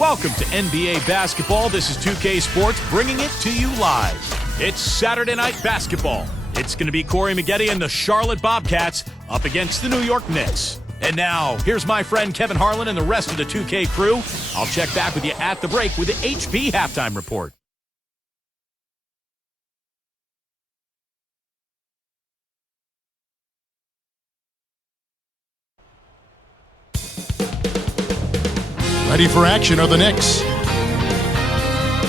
Welcome to NBA Basketball. This is 2K Sports bringing it to you live. It's Saturday Night Basketball. It's going to be Corey Maggette and the Charlotte Bobcats up against the New York Knicks. And now, here's my friend Kevin Harlan and the rest of the 2K crew. I'll check back with you at the break with the HP Halftime Report. Ready for action are the Knicks.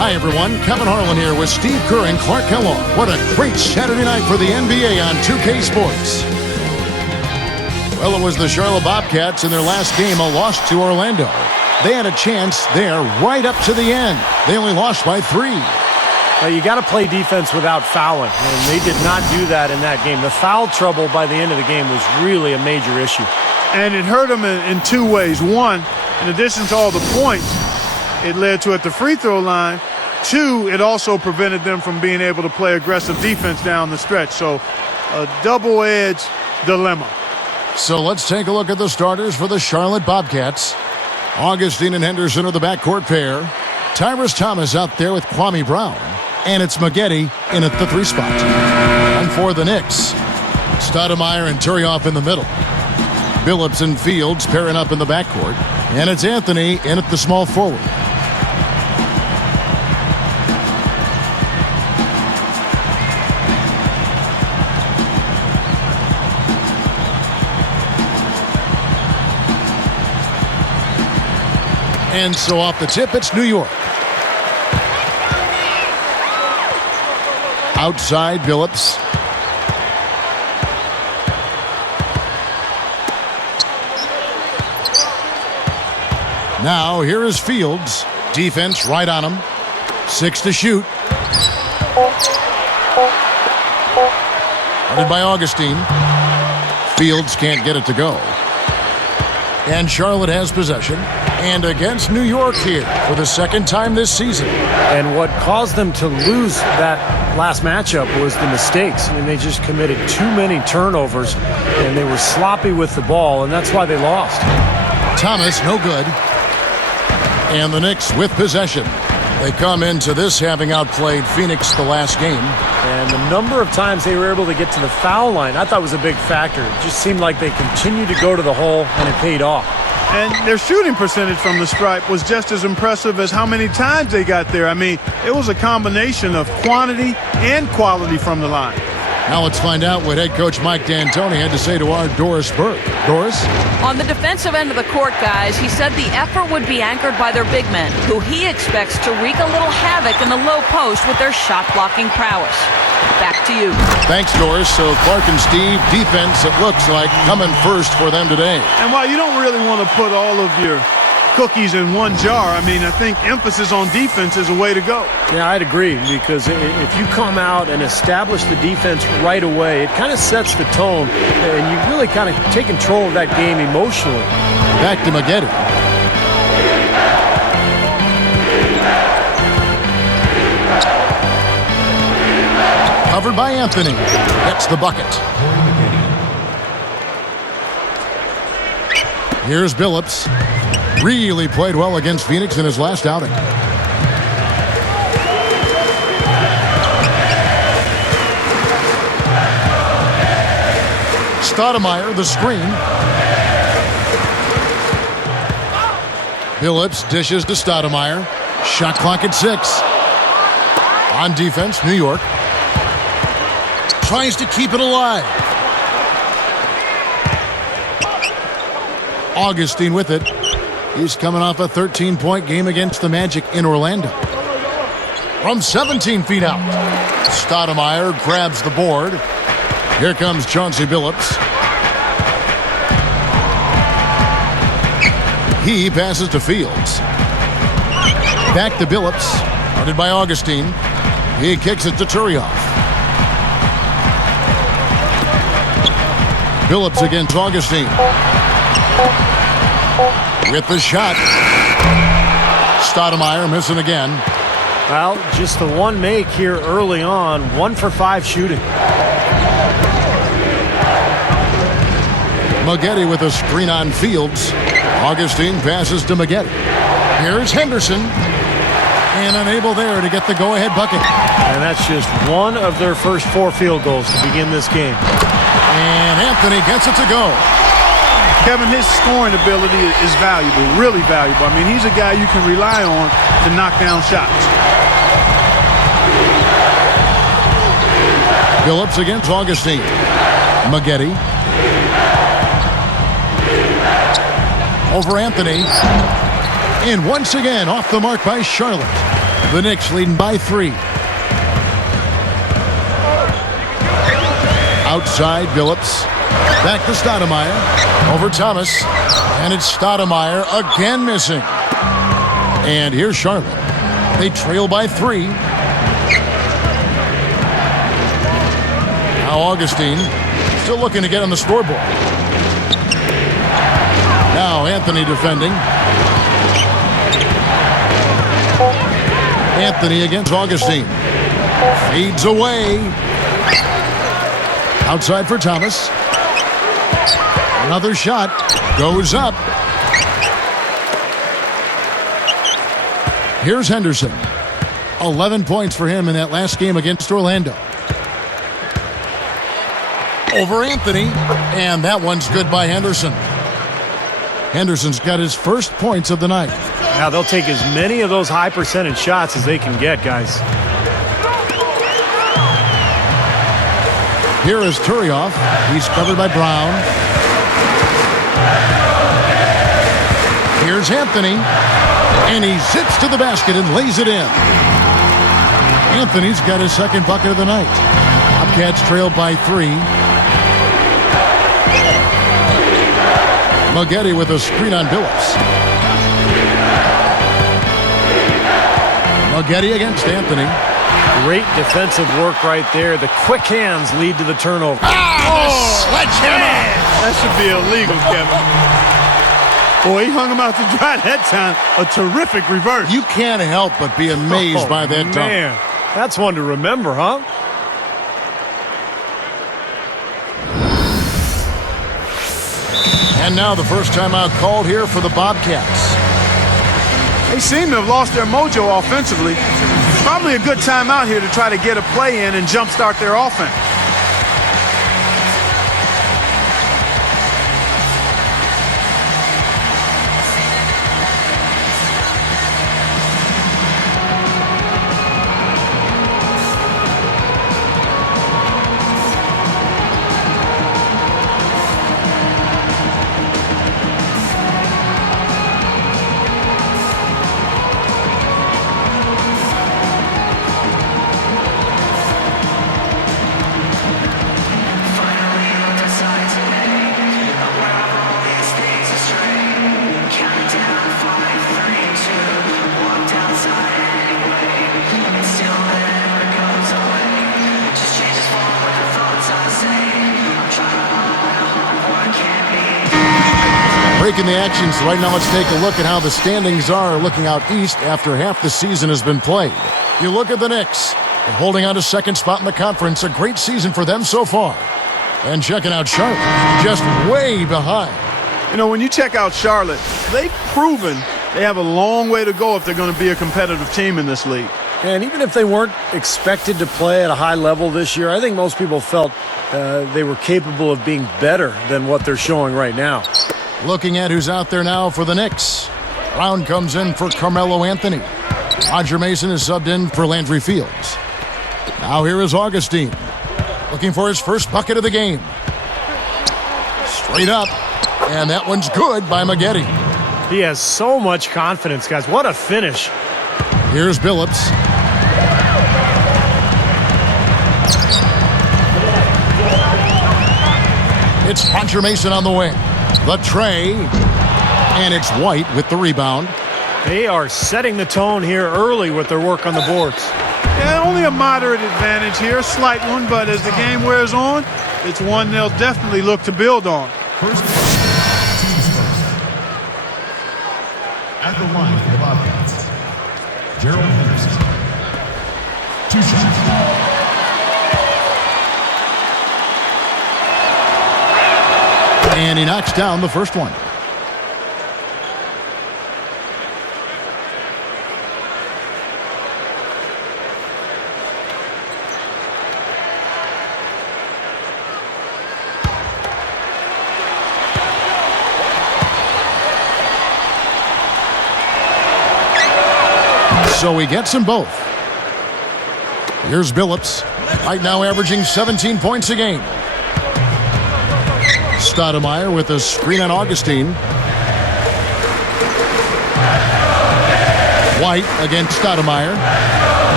Hi everyone, Kevin Harlan here with Steve Kerr and Clark Kellogg. What a great Saturday night for the NBA on 2K Sports. Well, it was the Charlotte Bobcats in their last game, a loss to Orlando. They had a chance there right up to the end. They only lost by 3. Well, you got to play defense without fouling, and they did not do that in that game. The foul trouble by the end of the game was really a major issue. And it hurt them in two ways. One, in addition to all the points it led to at the free throw line, 2, it also prevented them from being able to play aggressive defense down the stretch. So a double-edged dilemma. So let's take a look at the starters for the Charlotte Bobcats. Augustine and Henderson are the backcourt pair. Tyrus Thomas out there with Kwame Brown. And it's Maggette in at the 3 spot. And for the Knicks, Stoudemire and Turioff in the middle. Billups and Fields pairing up in the backcourt. And it's Anthony in at the small forward. And so off the tip, it's New York. Outside, Billups. Now, here is Fields. Defense right on him. 6 to shoot. Headed by Augustine. Fields can't get it to go. And Charlotte has possession. And against New York here for the second time this season. And what caused them to lose that last matchup was the mistakes. I mean, they just committed too many turnovers, and they were sloppy with the ball, and that's why they lost. Thomas, no good. And the Knicks with possession. They come into this having outplayed Phoenix the last game. And the number of times they were able to get to the foul line, I thought was a big factor. It just seemed like they continued to go to the hole, and it paid off. And their shooting percentage from the stripe was just as impressive as how many times they got there. I mean, it was a combination of quantity and quality from the line. Now let's find out what head coach Mike D'Antoni had to say to our Doris Burke. Doris? On the defensive end of the court, guys, he said the effort would be anchored by their big men, who he expects to wreak a little havoc in the low post with their shot-blocking prowess. Back to you. Thanks, Doris. So Clark and Steve, defense, it looks like, coming first for them today. And while you don't really want to put all of your cookies in one jar, I mean, I think emphasis on defense is a way to go. Yeah, I'd agree, because if you come out and establish the defense right away, it kind of sets the tone, and you really kind of take control of that game emotionally. Back to Maggette. Covered by Anthony. That's the bucket. Here's Billups. Really played well against Phoenix in his last outing. Stoudemire, the screen. Billups dishes to Stoudemire. Shot clock at 6. On defense, New York. Tries to keep it alive. Augustine with it. He's coming off a 13-point game against the Magic in Orlando. From 17 feet out, Stoudemire grabs the board. Here comes Chauncey Billups. He passes to Fields. Back to Billups, guarded by Augustine. He kicks it to Turioff. Billups against Augustine. With the shot. Stoudemire missing again. Well, just the one make here early on. 1 for 5 shooting. Maggette with a screen on Fields. Augustine passes to Maggette. Here's Henderson. And unable there to get the go-ahead bucket. And that's just one of their first 4 field goals to begin this game. And Anthony gets it to go. Kevin, his scoring ability is valuable, really valuable. I mean, he's a guy you can rely on to knock down shots. Phillips against Augustine. Maggette. Over Anthony. And once again, off the mark by Charlotte. The Knicks leading by 3. Outside, Phillips. Back to Stoudemire. Over Thomas. And it's Stoudemire again missing. And here's Charlotte. They trail by 3. Now Augustine still looking to get on the scoreboard. Now Anthony defending. Anthony against Augustine. Feeds away. Outside for Thomas. Another shot. Goes up. Here's Henderson. 11 points for him in that last game against Orlando. Over Anthony. And that one's good by Henderson. Henderson's got his first points of the night. Now they'll take as many of those high percentage shots as they can get, guys. Here is Turioff. He's covered by Brown. Here's Anthony. And he zips to the basket and lays it in. Anthony's got his second bucket of the night. Bobcats trail by 3. Maggette with a screen on Phillips. Maggette against Anthony. Great defensive work right there. The quick hands lead to the turnover. Sledgehammer! That should be illegal, Kevin. Boy, he hung him out to dry that time. A terrific reverse. You can't help but be amazed by that dunk. Man, that's one to remember, huh? And now the first timeout called here for the Bobcats. They seem to have lost their mojo offensively. Probably a good time out here to try to get a play in and jumpstart their offense. Breaking the action, so right now let's take a look at how the standings are looking out east after half the season has been played. You look at the Knicks. They're holding on to second spot in the conference. A great season for them so far. And checking out Charlotte, just way behind. You know, when you check out Charlotte, they've proven they have a long way to go if they're going to be a competitive team in this league. And even if they weren't expected to play at a high level this year, I think most people felt they were capable of being better than what they're showing right now. Looking at who's out there now for the Knicks. Brown comes in for Carmelo Anthony. Roger Mason is subbed in for Landry Fields. Now here is Augustine. Looking for his first bucket of the game. Straight up. And that one's good by Maggette. He has so much confidence, guys. What a finish. Here's Phillips. It's Roger Mason on the wing. The tray. And it's White with the rebound. They are setting the tone here early with their work on the boards. Yeah, only a moderate advantage here, a slight one, but as the game wears on, it's one they'll definitely look to build on. First, teams first. At the line for the Bobcats, Gerald Henderson. 2 shots. And he knocks down the first one. So he gets them both. Here's Billups, right now averaging 17 points a game. Stoudemire with a screen on Augustine. White against Stoudemire.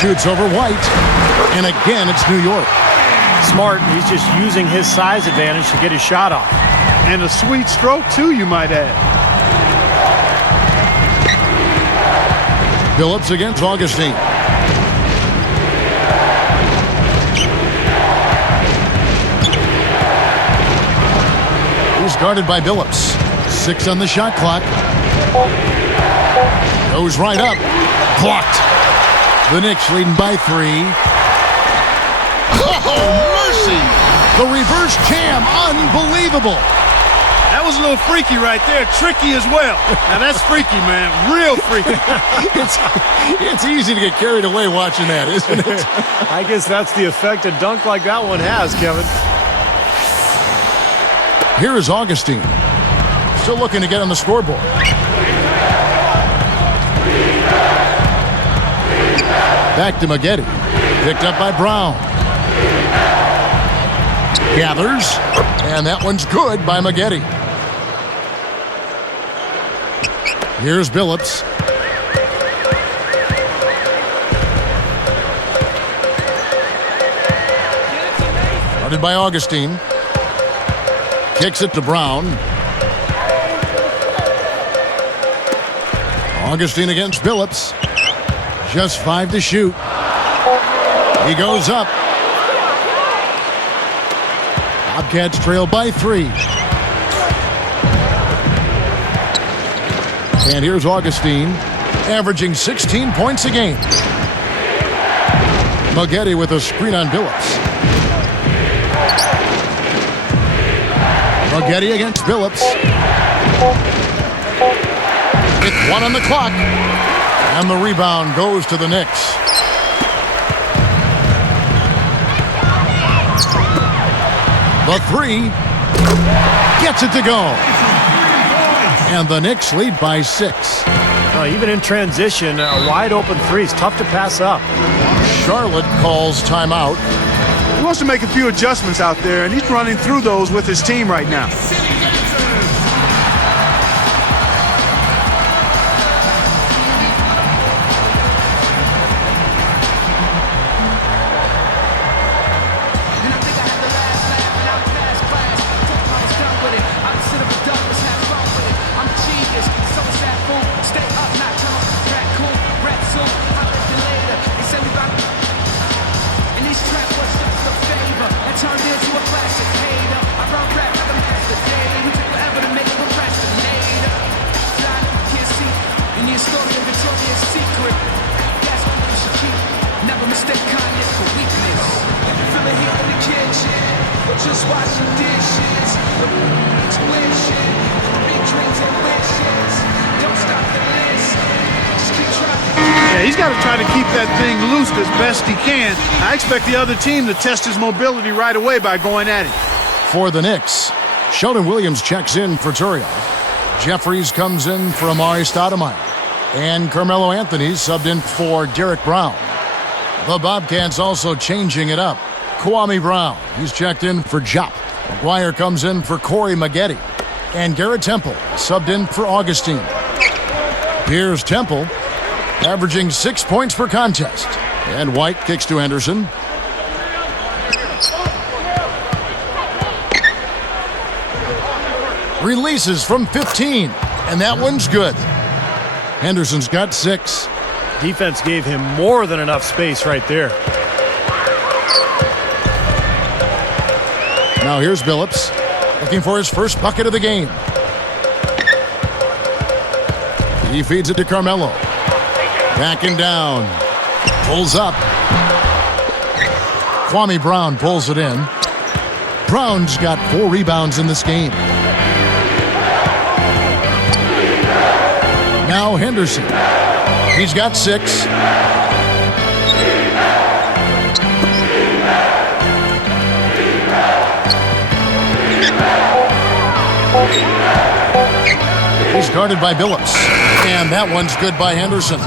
Shoots over White. And again, it's New York. Smart. He's just using his size advantage to get his shot off. And a sweet stroke, too, you might add. Billups against Augustine. He's guarded by Billups. 6 on the shot clock. Goes right up. Blocked. The Knicks leading by 3. Oh, mercy! The reverse jam. Unbelievable. That was a little freaky right there. Tricky as well. Now, that's freaky, man. Real freaky. It's easy to get carried away watching that, isn't it? I guess that's the effect a dunk like that one has, Kevin. Here is Augustine. Still looking to get on the scoreboard. Back to Maggette. Picked up by Brown. Gathers. And that one's good by Maggette. Here's Billups. Started by Augustine. Kicks it to Brown. Augustine against Billups. Just 5 to shoot. He goes up. Bobcats trail by 3. And here's Augustine, averaging 16 points a game. Maggette with a screen on Billups. Maggette against Billups. It's 1 on the clock. And the rebound goes to the Knicks. The 3 gets it to go. And the Knicks lead by 6. Even in transition, a wide open 3 is tough to pass up. Charlotte calls timeout. He wants to make a few adjustments out there, and he's running through those with his team right now. He's got to try to keep that thing loose as best he can. I expect the other team to test his mobility right away by going at him. For the Knicks, Sheldon Williams checks in for Turioff. Jeffries comes in for Amari Stoudemire. And Carmelo Anthony subbed in for Derek Brown. The Bobcats also changing it up. Kwame Brown, he's checked in for Jop. McGuire comes in for Corey Maggette. And Garrett Temple subbed in for Augustine. Here's Temple, averaging 6 points per contest. And White kicks to Henderson. Releases from 15, and that one's good. Henderson's got 6. Defense gave him more than enough space right there. Now here's Billups, looking for his first bucket of the game. He feeds it to Carmelo. Backing down. Pulls up. Kwame Brown pulls it in. Brown's got 4 rebounds in this game. Now Henderson. He's got 6. He's guarded by Billups. And that one's good by Henderson.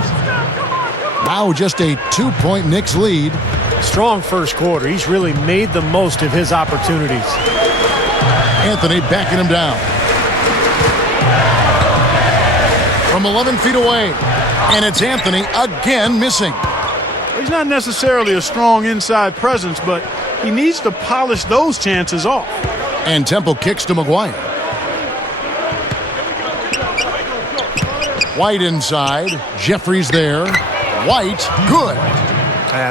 Now just a 2-point Knicks lead. Strong first quarter. He's really made the most of his opportunities. Anthony backing him down. From 11 feet away. And it's Anthony again missing. He's not necessarily a strong inside presence, but he needs to polish those chances off. And Temple kicks to McGuire. White inside. Jeffries there. White, good.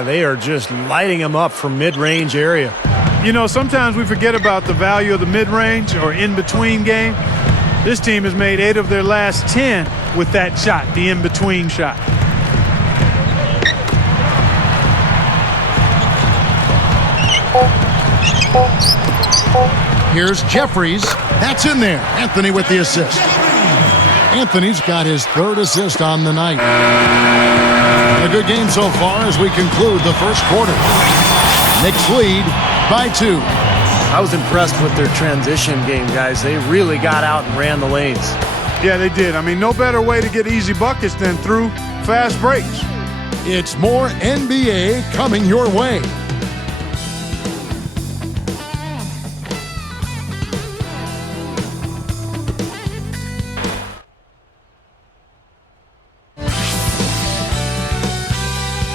They are just lighting him up from mid-range area. You know, sometimes we forget about the value of the mid-range or in-between game. This team has made 8 of their last 10 with that shot, the in-between shot. Here's Jeffries. That's in there. Anthony with the assist. Anthony's got his 3rd assist on the night. A good game so far as we conclude the first quarter. Knicks lead by 2. I was impressed with their transition game, guys. They really got out and ran the lanes. Yeah, they did. I mean, no better way to get easy buckets than through fast breaks. It's more NBA coming your way.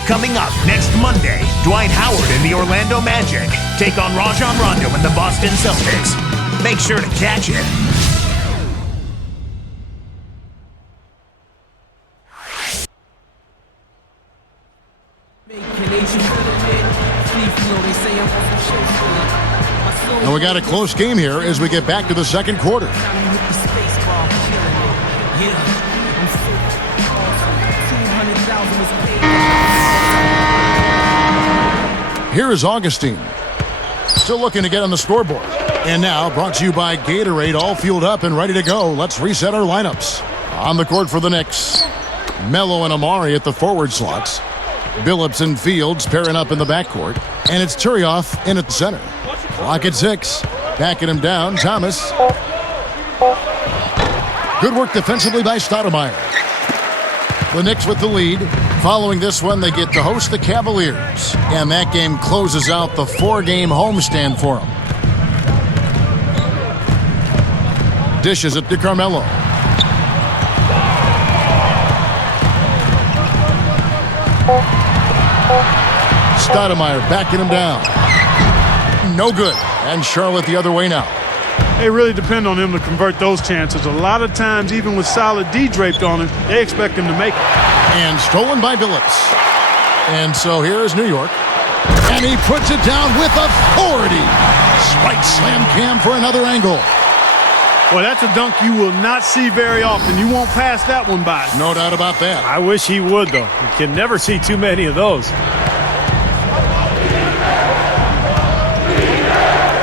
Coming up next Monday, Dwight Howard and the Orlando Magic take on Rajon Rondo and the Boston Celtics. Make sure to catch it. And we got a close game here as we get back to the second quarter. Here is Augustine. Still looking to get on the scoreboard. And now, brought to you by Gatorade, all fueled up and ready to go. Let's reset our lineups. On the court for the Knicks, Melo and Amari at the forward slots. Billups and Fields pairing up in the backcourt. And it's Turioff in at the center. Clock at 6. Backing him down, Thomas. Good work defensively by Stoudemire. The Knicks with the lead. Following this one, they get to host the Cavaliers. And that game closes out the 4-game homestand for them. Dishes it to Carmelo. Stoudemire backing him down. No good. And Charlotte the other way now. They really depend on him to convert those chances. A lot of times, even with solid D draped on him, they expect him to make it. And stolen by Billups. And so here is New York. And he puts it down with authority. Spike slam Cam for another angle. Well, that's a dunk you will not see very often. You won't pass that one by. No doubt about that. I wish he would, though. You can never see too many of those.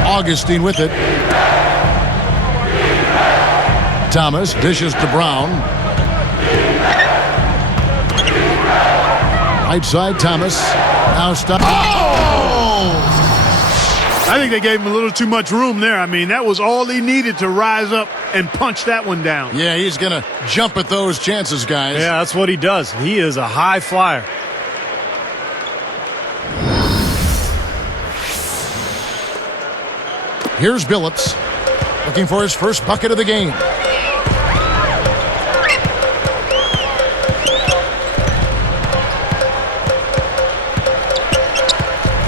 Augustine with it. Thomas dishes to Brown. Right side, Thomas. Now stop. Oh! I think they gave him a little too much room there. I mean, that was all he needed to rise up and punch that one down. Yeah, he's going to jump at those chances, guys. Yeah, that's what he does. He is a high flyer. Here's Billups, looking for his first bucket of the game.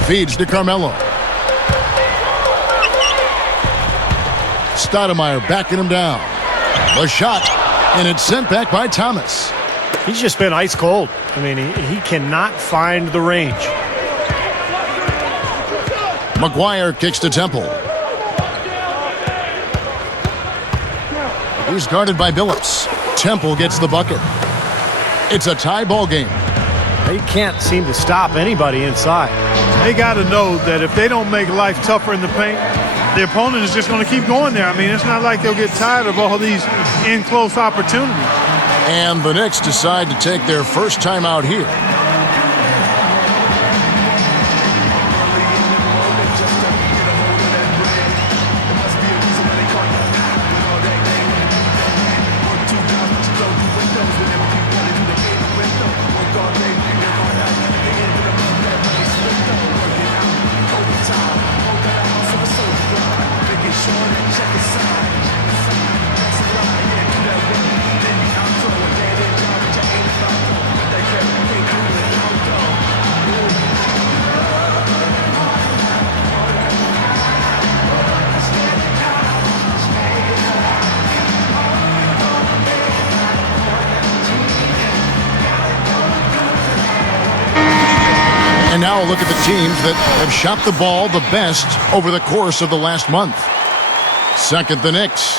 Feeds to Carmelo. Stoudemire backing him down. The shot, and it's sent back by Thomas. He's just been ice cold. I mean, he cannot find the range. McGuire kicks to Temple. He's guarded by Billups. Temple gets the bucket. It's a tie ball game. They can't seem to stop anybody inside. They got to know that if they don't make life tougher in the paint, the opponent is just going to keep going there. I mean, it's not like they'll get tired of all these in-close opportunities. And the Knicks decide to take their first time out here. And now a look at the teams that have shot the ball the best over the course of the last month. Second, the Knicks.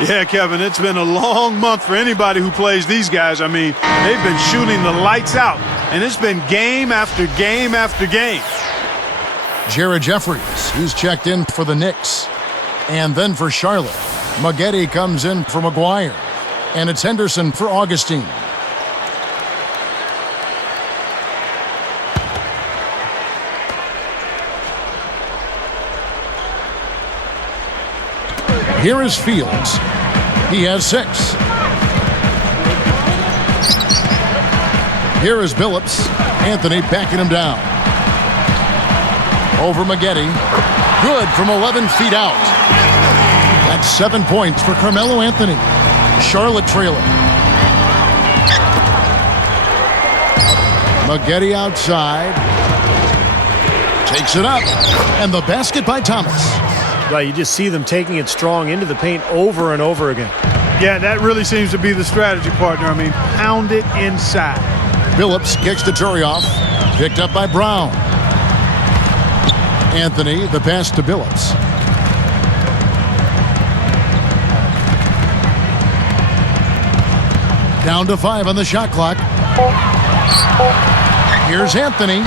Yeah, Kevin, it's been a long month for anybody who plays these guys. I mean, they've been shooting the lights out, and it's been game after game after game. Jared Jeffries, he's checked in for the Knicks. And then for Charlotte, Maggette comes in for McGuire. And it's Henderson for Augustine. Here is Fields. He has 6. Here is Billups. Anthony backing him down. Over Maggette. Good from 11 feet out. That's 7 points for Carmelo Anthony. Charlotte trailing. Maggette outside. Takes it up. And the basket by Thomas. Right, you just see them taking it strong into the paint over and over again. Yeah, that really seems to be the strategy, partner. I mean, pound it inside. Billups kicks to Turioff. Picked up by Brown. Anthony, the pass to Billups. Down to 5 on the shot clock. Here's Anthony.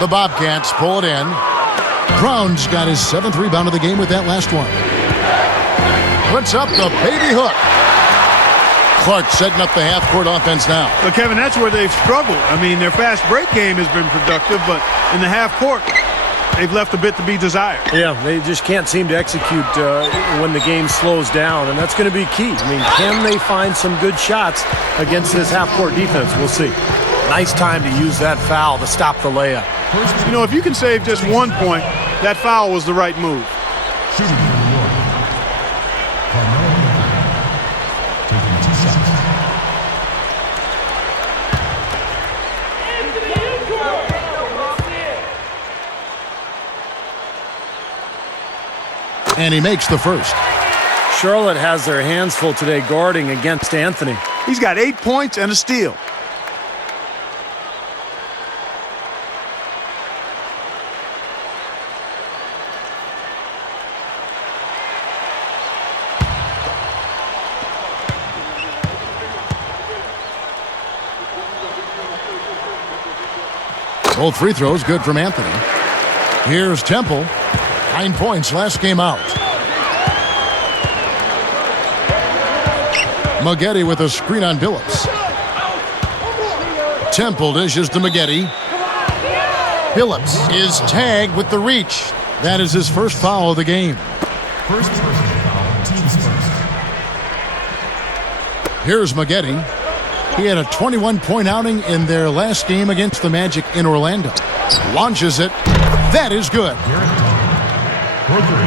The Bobcats pull it in. Brown's got his 7th rebound of the game with that last one. Puts up the baby hook. Clark setting up the half-court offense now. But, Kevin, that's where they've struggled. I mean, their fast break game has been productive, but in the half-court, they've left a bit to be desired. Yeah, they just can't seem to execute when the game slows down, and that's going to be key. I mean, can they find some good shots against this half-court defense? We'll see. Nice time to use that foul to stop the layup. You know, if you can save just 1 point, that foul was the right move. Shooting for New York. Carmelo taking 2 shots. And he makes the first. Charlotte has their hands full today guarding against Anthony. He's got 8 points and a steal. Both free throws good from Anthony. Here's Temple. 9 points last game out. Maggette with a screen on Billups. Temple dishes to Maggette. Billups is tagged with the reach. That is his first foul of the game. First personal foul, team's first. Here's Maggette. He had a 21-point outing in their last game against the Magic in Orlando. Launches it. That is good.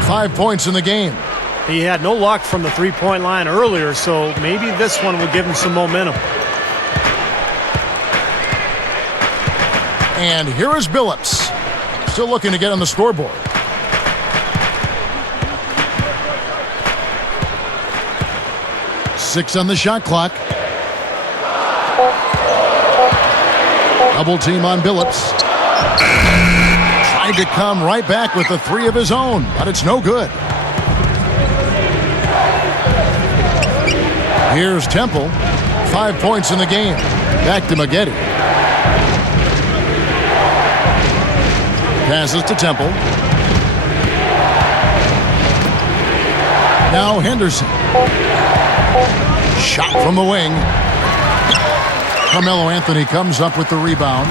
5 points in the game. He had no luck from the three-point line earlier, so maybe this one will give him some momentum. And here is Billups. Still looking to get on the scoreboard. Six on the shot clock. Double team on Billups. Tried to come right back with the 3 of his own, but it's no good. Here's Temple. 5 points in the game. Back to Maggette. Passes to Temple. Now Henderson. Shot from the wing. Carmelo Anthony comes up with the rebound.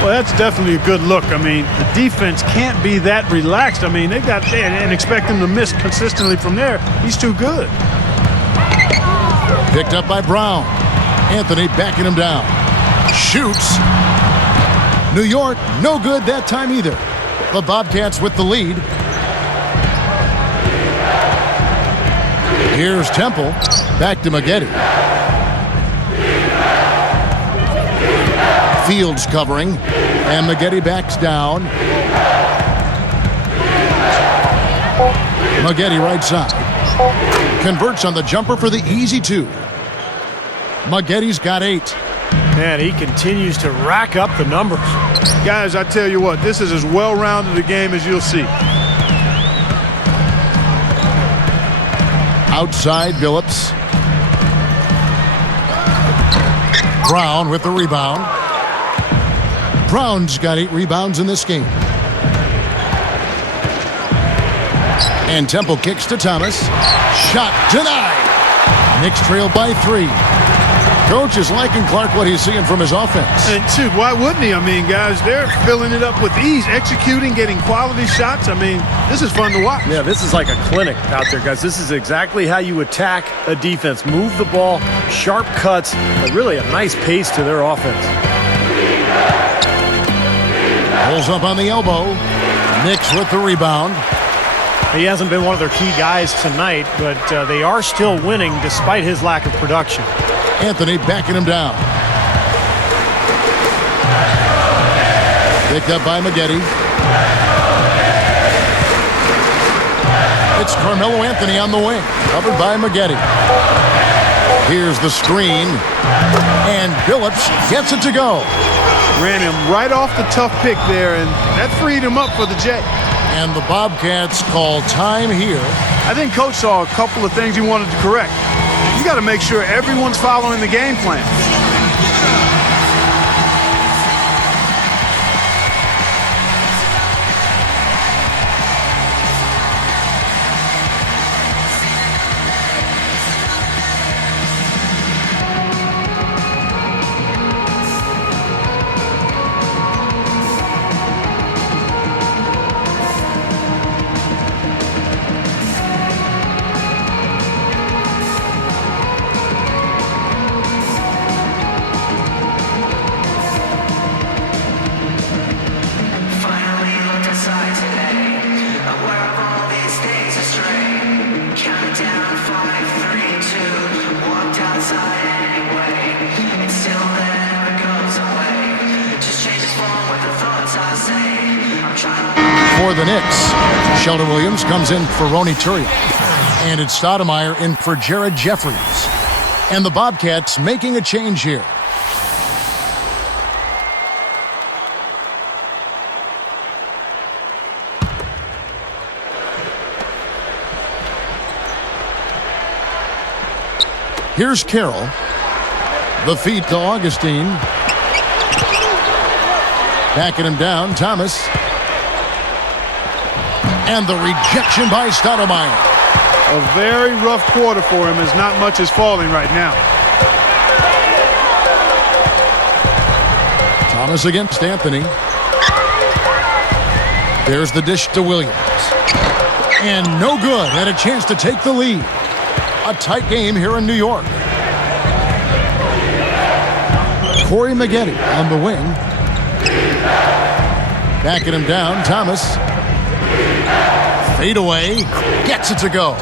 Well, that's definitely a good look. I mean, the defense can't be that relaxed. I mean, and expect him to miss consistently from there. He's too good. Picked up by Brown. Anthony backing him down. Shoots. New York, no good that time either. The Bobcats with the lead. Here's Temple. Back to Maggette. Fields covering. And Maggette backs down. Maggette right side. Converts on the jumper for the easy 2. Maggette's got 8. Man, he continues to rack up the numbers. Guys, I tell you what, this is as well-rounded a game as you'll see. Outside, Billups. Brown with the rebound. Brown's got 8 rebounds in this game. And Temple kicks to Thomas. Shot denied. Knicks trail by 3. Coach is liking Clark what he's seeing from his offense. And shoot, why wouldn't he? I mean, guys, they're filling it up with ease, executing, getting quality shots. I mean, this is fun to watch. Yeah, this is like a clinic out there, guys. This is exactly how you attack a defense. Move the ball, sharp cuts, but really a nice pace to their offense. Pulls up on the elbow. Knicks with the rebound. He hasn't been one of their key guys tonight, but they are still winning despite his lack of production. Anthony backing him down. Picked up by Maggette. It's Carmelo Anthony on the wing, covered by Maggette. Here's the screen, and Billups gets it to go. Ran him right off the tough pick there, and that freed him up for the J. And the Bobcats call time here. I think Coach saw a couple of things he wanted to correct. You got to make sure everyone's following the game plan. For the Knicks, Sheldon Williams comes in for Ronny Turiaf. And it's Stoudemire in for Jared Jeffries. And the Bobcats making a change here. Here's Carroll. The feed to Augustine. Backing him down, Thomas. And the rejection by Stoudemire. A very rough quarter for him as not much is falling right now. Thomas against Anthony. There's the dish to Williams. And no good, and a chance to take the lead. A tight game here in New York. Corey Maggette on the wing. Backing him down, Thomas. Fade away, gets it to go.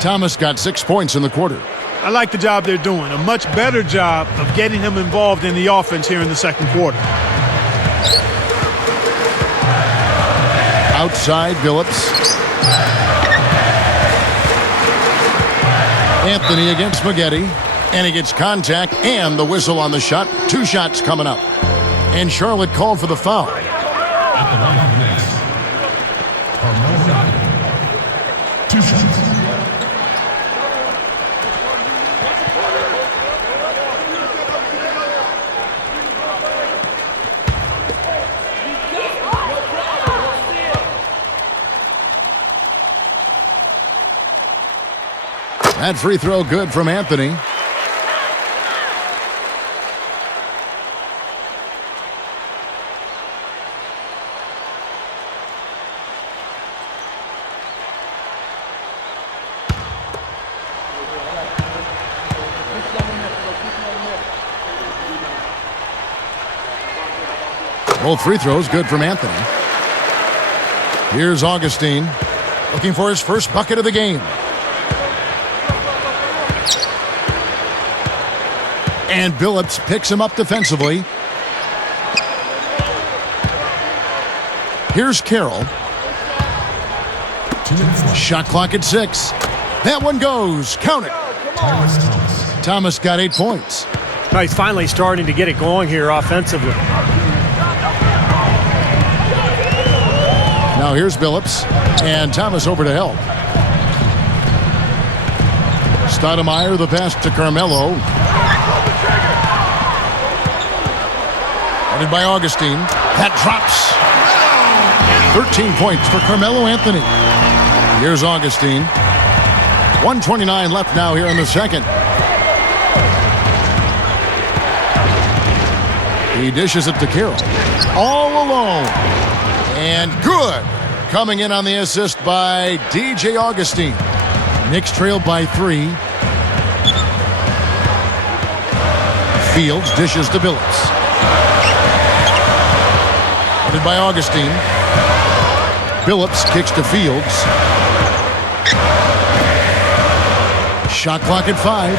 Thomas got 6 points in the quarter. I like the job they're doing. A much better job of getting him involved in the offense here in the second quarter. Outside, Billups. Anthony against Maggette. And he gets contact and the whistle on the shot. 2 shots coming up. And Charlotte called for the foul. At the line of the Knicks, Carmelo Anthony. 2 shots. That free throw good from Anthony. Both free throws good from Anthony. Here's Augustine looking for his first bucket of the game. And Billups picks him up defensively. Here's Carroll. Shot clock at 6. That one goes. Count it. Thomas got 8 points. No, he's finally starting to get it going here offensively. Now here's Billups, and Thomas over to help. Stoudemire, the pass to Carmelo. Headed by Augustine. That drops. 13 points for Carmelo Anthony. Here's Augustine. 1:29 left now here in the second. He dishes it to Carroll. All alone. And good. Coming in on the assist by DJ Augustine. Knicks trailed by 3. Fields dishes to Billups. Headed by Augustine. Billups kicks to Fields. Shot clock at 5.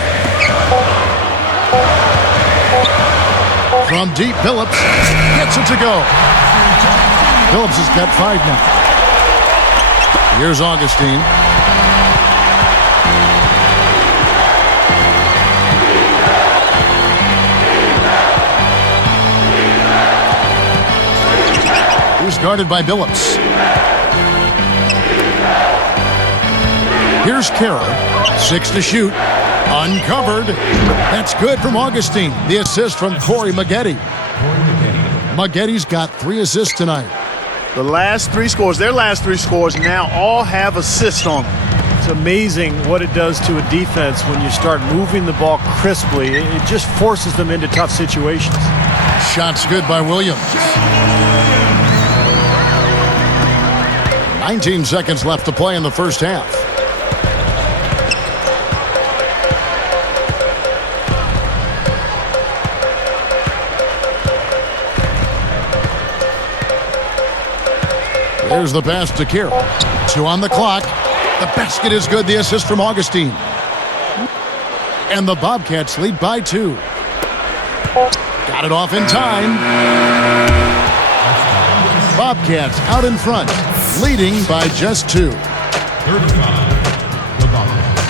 From deep, Billups gets it to go. Billups has got 5 now. Here's Augustine. He's guarded by Billups. Here's Carroll. 6 to shoot. Uncovered. That's good from Augustine. The assist from Corey Maggette. Maggetti's got 3 assists tonight. The last 3 scores, their last 3 scores now all have assists on them. It's amazing what it does to a defense when you start moving the ball crisply. It just forces them into tough situations. Shots good by Williams. 19 seconds left to play in the first half. There's the pass to Carroll. 2 on the clock. The basket is good. The assist from Augustine. And the Bobcats lead by 2. Got it off in time. Bobcats out in front, leading by just 2. 35. The Bobcats.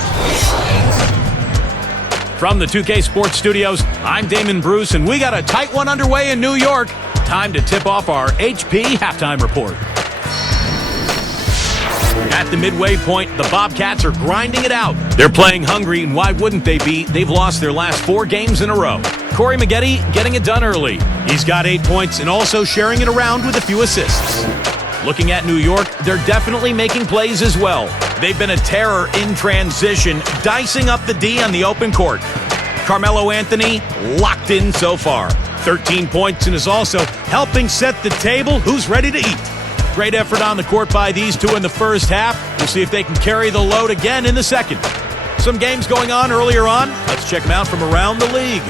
From the 2K Sports Studios, I'm Damon Bruce, and we got a tight one underway in New York. Time to tip off our HP halftime report. At the midway point, the Bobcats are grinding it out. They're playing hungry, and why wouldn't they be? They've lost their last 4 games in a row. Corey Maggette getting it done early. He's got 8 points and also sharing it around with a few assists. Looking at New York, they're definitely making plays as well. They've been a terror in transition, dicing up the D on the open court. Carmelo Anthony locked in so far. 13 points and is also helping set the table. Who's ready to eat? Great effort on the court by these 2 in the first half. We'll see if they can carry the load again in the second. Some games going on earlier on. Let's check them out from around the league.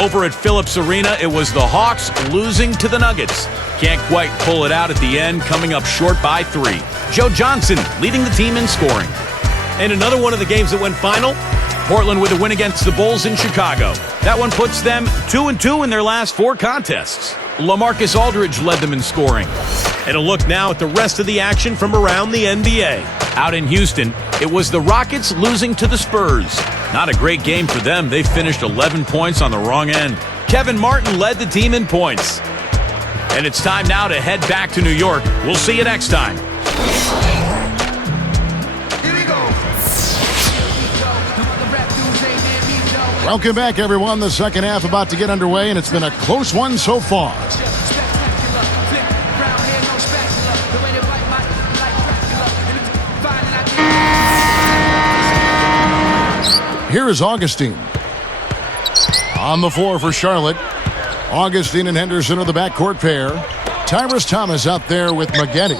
Over at Phillips Arena, it was the Hawks losing to the Nuggets. Can't quite pull it out at the end, coming up short by 3. Joe Johnson leading the team in scoring. And another one of the games that went final, Portland with a win against the Bulls in Chicago. That one puts them 2-2 in their last 4 contests. LaMarcus Aldridge led them in scoring. And a look now at the rest of the action from around the NBA. Out in Houston, it was the Rockets losing to the Spurs. Not a great game for them. They finished 11 points on the wrong end. Kevin Martin led the team in points. And it's time now to head back to New York. We'll see you next time. Welcome back, everyone. The second half about to get underway, and it's been a close one so far. Here is Augustine. On the floor for Charlotte. Augustine and Henderson are the backcourt pair. Tyrus Thomas out there with Maggette.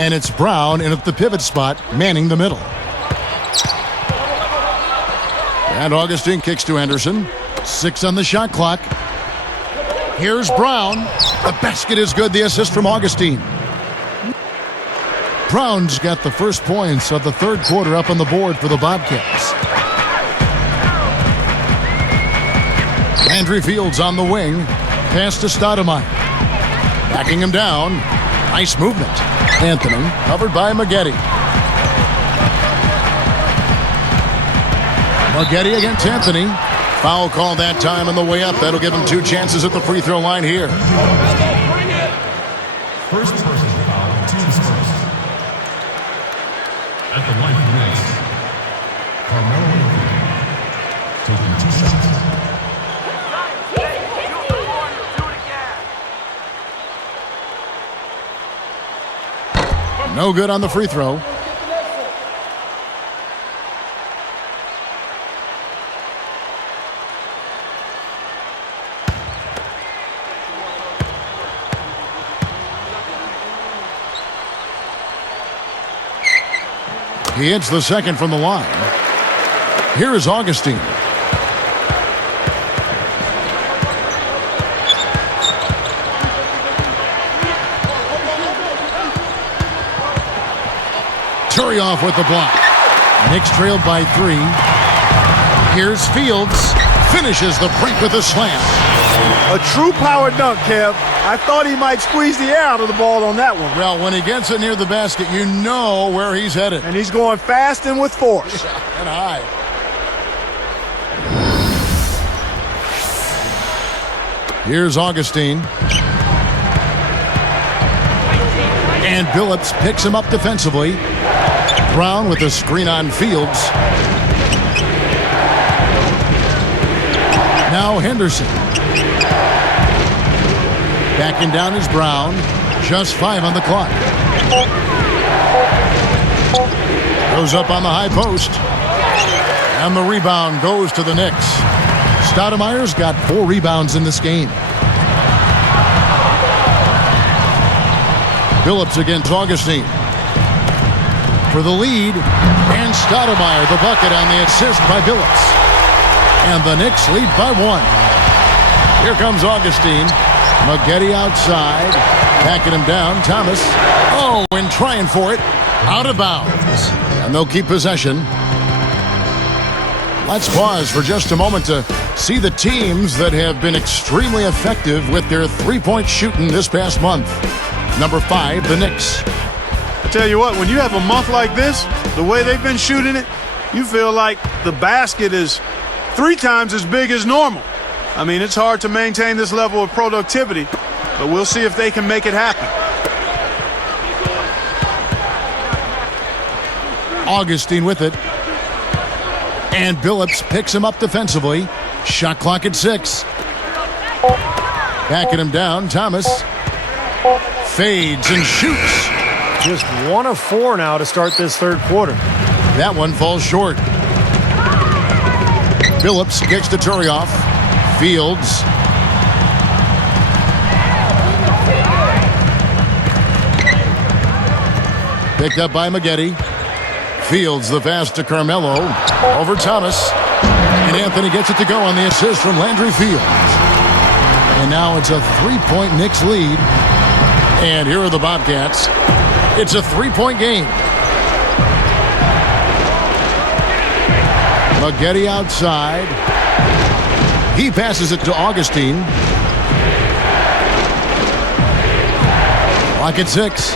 And it's Brown in at the pivot spot, manning the middle. And Augustine kicks to Henderson. 6 on the shot clock. Here's Brown. The basket is good. The assist from Augustine. Brown's got the first points of the third quarter up on the board for the Bobcats. Landry Fields on the wing. Pass to Stoudemire. Backing him down. Nice movement. Anthony covered by Maggette. Maggette against Anthony. Foul call that time on the way up. That'll give him 2 chances at the free throw line here. First person foul, team's first. At the line for Knicks, Carmelo Anthony, taking 2 shots. No good on the free throw. He hits the second from the line. Here is Augustine. Turioff with the block. Knicks trailed by 3. Here's Fields. Finishes the break with a slam. A true power dunk, Kev. I thought he might squeeze the air out of the ball on that one. Well, when he gets it near the basket, you know where he's headed. And he's going fast and with force. And high. Here's Augustine. And Billups picks him up defensively. Brown with a screen on Fields. Now Henderson. Backing down is Brown. Just 5 on the clock. Goes up on the high post. And the rebound goes to the Knicks. Stoudemire's got 4 rebounds in this game. Billups against Augustine. For the lead. And Stoudemire the bucket on the assist by Billups. And the Knicks lead by 1. Here comes Augustine. Maggette outside. Backing him down. Thomas. Oh, and trying for it. Out of bounds. And they'll keep possession. Let's pause for just a moment to see the teams that have been extremely effective with their three-point shooting this past month. Number 5, the Knicks. I tell you what, when you have a month like this, the way they've been shooting it, you feel like the basket is 3 times as big as normal. I mean, it's hard to maintain this level of productivity, but we'll see if they can make it happen. Augustine with it. And Billups picks him up defensively. Shot clock at 6. Backing him down, Thomas. Fades and shoots. Just 1 of 4 now to start this third quarter. That one falls short. Billups gets to Turioff. Fields. Picked up by Maggette. Fields the pass to Carmelo. Over Thomas. And Anthony gets it to go on the assist from Landry Fields. And now it's a 3-point Knicks lead. And here are the Bobcats. It's a 3-point game. Maggette outside. He passes it to Augustine. Clock at 6.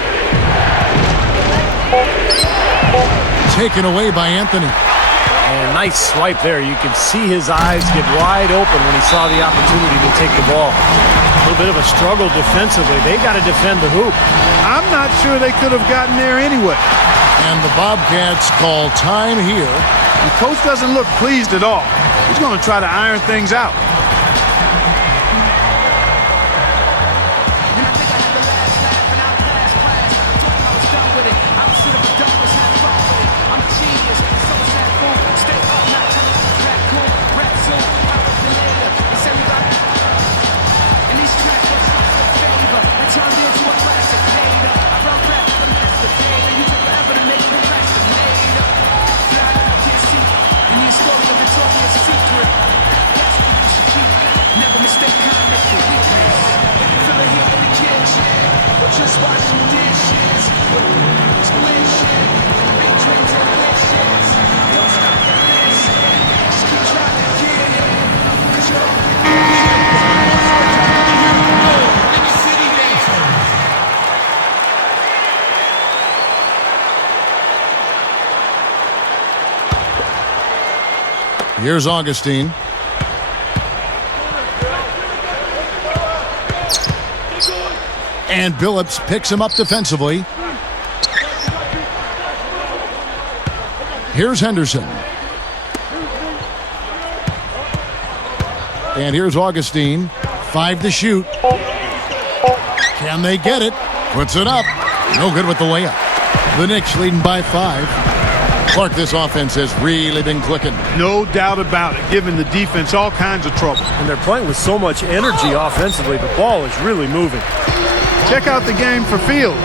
Taken away by Anthony. And nice swipe there. You can see his eyes get wide open when he saw the opportunity to take the ball. A little bit of a struggle defensively. They got to defend the hoop. I'm not sure they could have gotten there anyway. And the Bobcats call time here. The coach doesn't look pleased at all. He's going to try to iron things out. Here's Augustine. And Billups picks him up defensively. Here's Henderson. And here's Augustine. 5 to shoot. Can they get it? Puts it up. No good with the layup. The Knicks leading by 5. Clark, this offense has really been clicking. No doubt about it, giving the defense all kinds of trouble. And they're playing with so much energy offensively. The ball is really moving. Check out the game for Fields.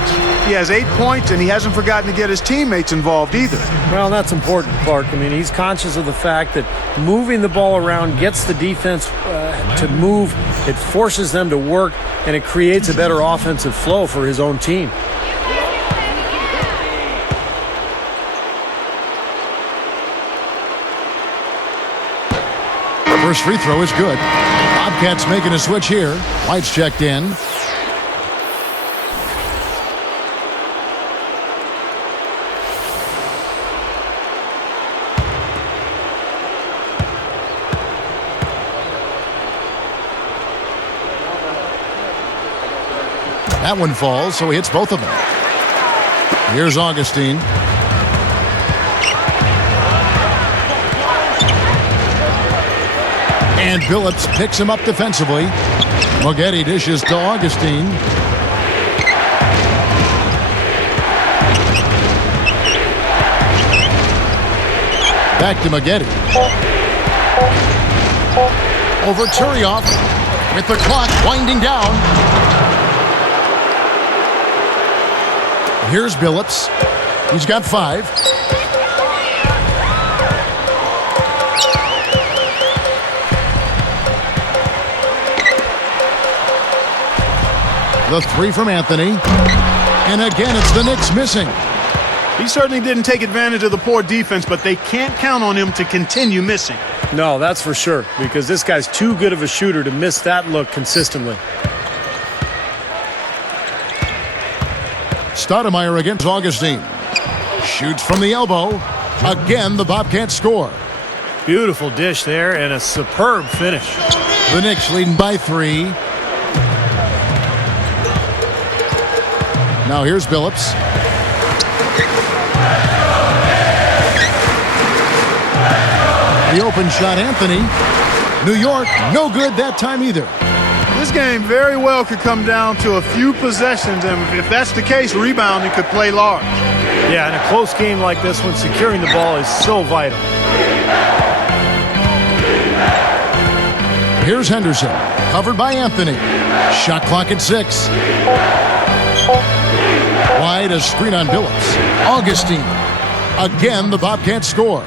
He has 8 points, and he hasn't forgotten to get his teammates involved either. Well, that's important, Clark. I mean, he's conscious of the fact that moving the ball around gets the defense to move. It forces them to work, and it creates a better offensive flow for his own team. First free throw is good. Bobcats making a switch here. White's checked in. That one falls, so he hits both of them. Here's Augustine. And Billups picks him up defensively. Moghetti dishes to Augustine. Back to Moghetti. Over Turioff with the clock winding down. Here's Billups. He's got 5. The 3 from Anthony. And again, it's the Knicks missing. He certainly didn't take advantage of the poor defense, but they can't count on him to continue missing. No, that's for sure, because this guy's too good of a shooter to miss that look consistently. Stoudemire against Augustine. Shoots from the elbow. Again, the Bobcats score. Beautiful dish there and a superb finish. The Knicks leading by 3. Now here's Billups. The open shot, Anthony. New York, no good that time either. This game very well could come down to a few possessions, and if that's the case, rebounding could play large. Yeah, in a close game like this one, securing the ball is so vital. Here's Henderson, covered by Anthony. Shot clock at 6. Wide, a screen on Billups. Augustine. Again, the Bobcats score.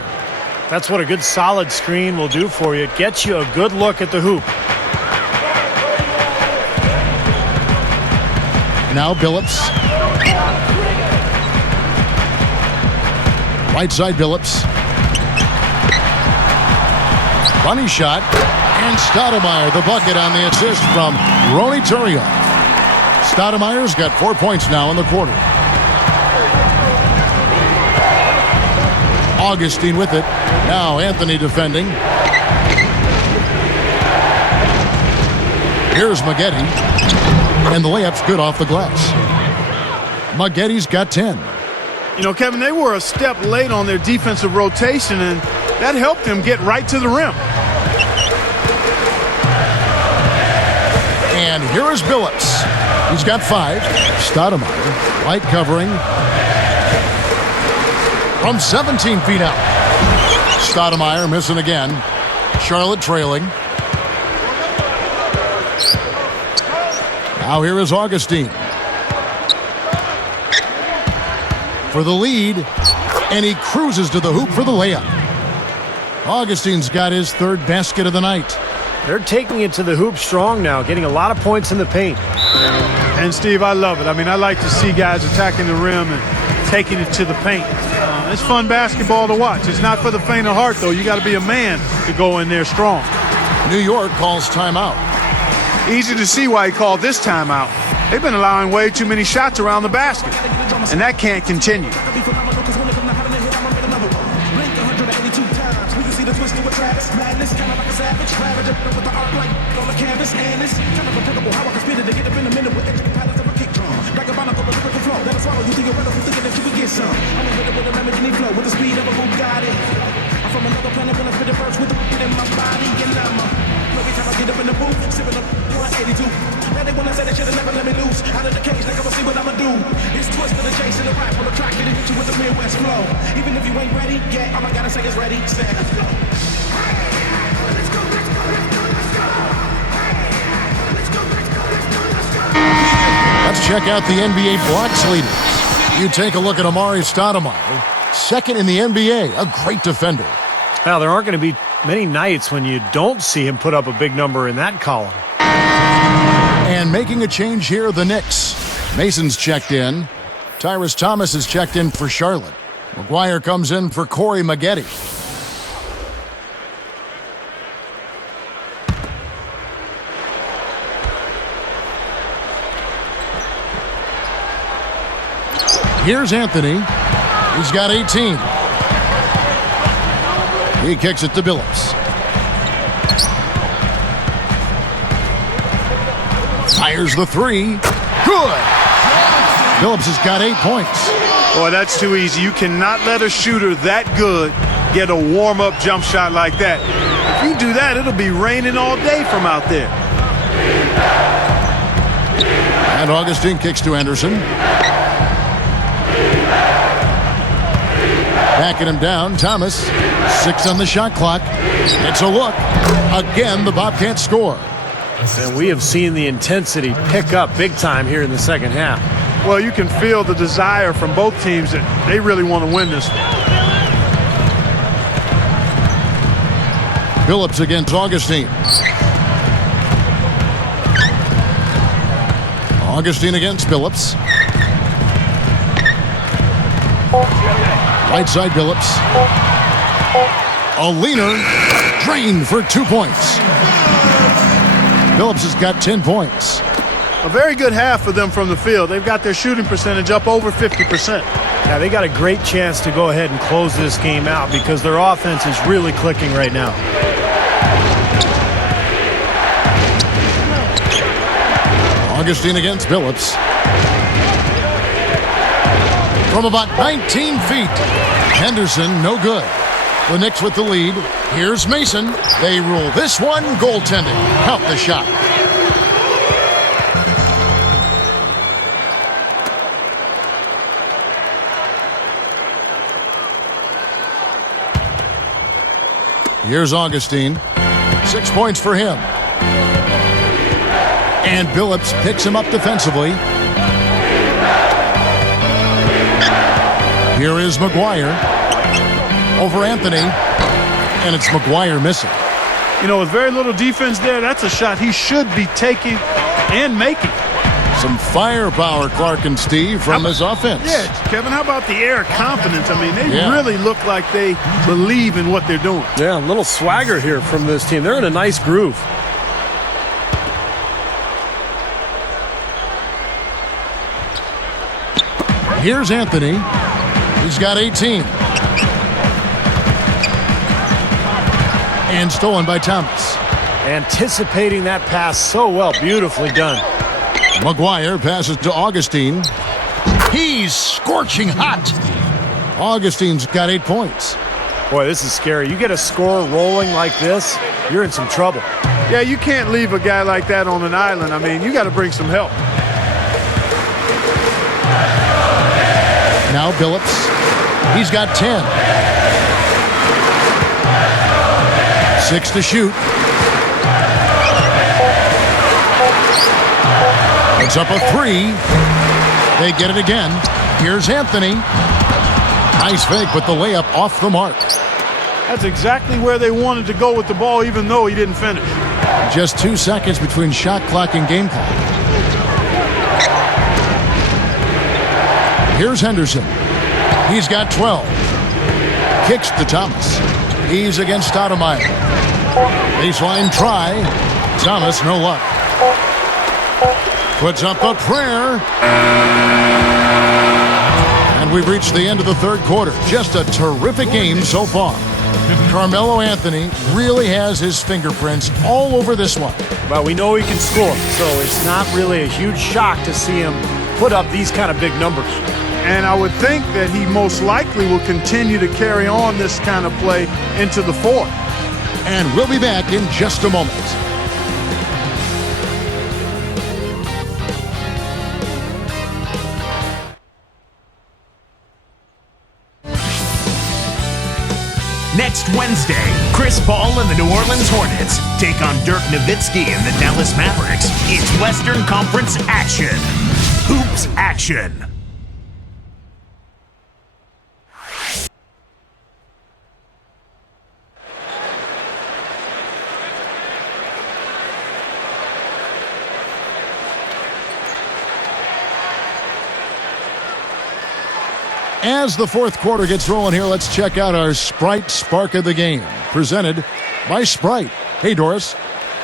That's what a good solid screen will do for you. It gets you a good look at the hoop. Now Billups. Right side Billups. Funny shot. And Stoudemire, the bucket on the assist from Ronny Turioff. Stoudemire's got 4 points now in the quarter. Augustine with it. Now Anthony defending. Here's Moghetti. And the layup's good off the glass. Moghetti's got 10. You know, Kevin, they were a step late on their defensive rotation, and that helped them get right to the rim. And here is Billups. He's got 5. Stoudemire, light covering. From 17 feet out. Stoudemire missing again. Charlotte trailing. Now here is Augustine. For the lead. And he cruises to the hoop for the layup. Augustine's got his 3rd basket of the night. They're taking it to the hoop strong now, getting a lot of points in the paint. And, Steve, I love it. I mean, I like to see guys attacking the rim and taking it to the paint. It's fun basketball to watch. It's not for the faint of heart, though. You got to be a man to go in there strong. New York calls timeout. Easy to see why he called this timeout. They've been allowing way too many shots around the basket, and that can't continue. do with Travis. Madness, kind of like a savage. Ravage up with the art like on the canvas. And it's kind of applicable how I can spit it to get up in a minute with extra patterns of a kick drum. Like a barnacle, a lyrical flow. That'll swallow you, think you're ready, thinking that you can get some. I'm a hitter with a Lamborghini flow, with the speed of a Bugatti. I'm from another planet when I spit the verse with the in my body. And I'm every time I get up in the booth, sipping up 182. Now they wanna say they should've never let me loose. Out of the cage, like I'ma see what I'ma do. It's twisted and chasing the rap on the track, getting you with the Midwest flow. Even if you ain't ready, yeah, all I gotta say is ready, set, let's go. Let's check out the NBA blocks leaders. You take a look at Amari Stoudemire, second in the NBA, a great defender. Now, there aren't going to be many nights when you don't see him put up a big number in that column. And making a change here, the Knicks. Mason's checked in. Tyrus Thomas is checked in for Charlotte. McGuire comes in for Corey Maggette. Here's Anthony. He's got 18. He kicks it to Billups. Fires the three. Good. Billups has got 8 points. Boy, that's too easy. You cannot let a shooter that good get a warm-up jump shot like that. If you do that, it'll be raining all day from out there. And Augustine kicks to Anderson. Backing him down, Thomas. 6 on the shot clock. It's a look. Again, the Bobcats score. And we have seen the intensity pick up big time here in the second half. Well, you can feel the desire from both teams that they really want to win this one. Billups against Augustine. Augustine against Billups. Right side Billups. A leaner. Drained for 2 points. Billups has got 10 points. A very good half for them from the field. They've got their shooting percentage up over 50%. Yeah, they got a great chance to go ahead and close this game out because their offense is really clicking right now. Augustine against Billups. From about 19 feet. Henderson, no good. The Knicks with the lead. Here's Mason. They rule this one goaltending. Count the shot. Here's Augustine. 6 points for him. And Billups picks him up defensively. Here is McGuire. Over Anthony. And it's McGuire missing. You know, with very little defense there, that's a shot he should be taking and making. Some firepower, Clark and Steve, from his offense. Yeah, Kevin, how about the air of confidence? I mean, they really look like they believe in what they're doing. Yeah, a little swagger here from this team. They're in a nice groove. Here's Anthony. He's got 18. And stolen by Thomas. Anticipating that pass so well. Beautifully done. McGuire passes to Augustine. He's scorching hot. Augustine's got 8 points. Boy, this is scary. You get a score rolling like this, you're in some trouble. Yeah, you can't leave a guy like that on an island. I mean, you got to bring some help. Now Billups. He's got 10. 6 to shoot. It's up a 3. They get it again. Here's Anthony. Nice fake, but the layup off the mark. That's exactly where they wanted to go with the ball, even though he didn't finish. Just 2 seconds between shot clock and game clock. Here's Henderson. He's got 12. Kicks to Thomas. He's against Stoudemire. Baseline try. Thomas, no luck. Puts up a prayer. And we've reached the end of the third quarter. Just a terrific game so far. Carmelo Anthony really has his fingerprints all over this one. Well, we know he can score, so it's not really a huge shock to see him put up these kind of big numbers. And I would think that he most likely will continue to carry on this kind of play into the fourth. And we'll be back in just a moment. Next Wednesday, Chris Paul and the New Orleans Hornets take on Dirk Nowitzki and the Dallas Mavericks. It's Western Conference action. Hoops action. As the fourth quarter gets rolling here, let's check out our Sprite Spark of the Game, presented by Sprite. Hey, Doris.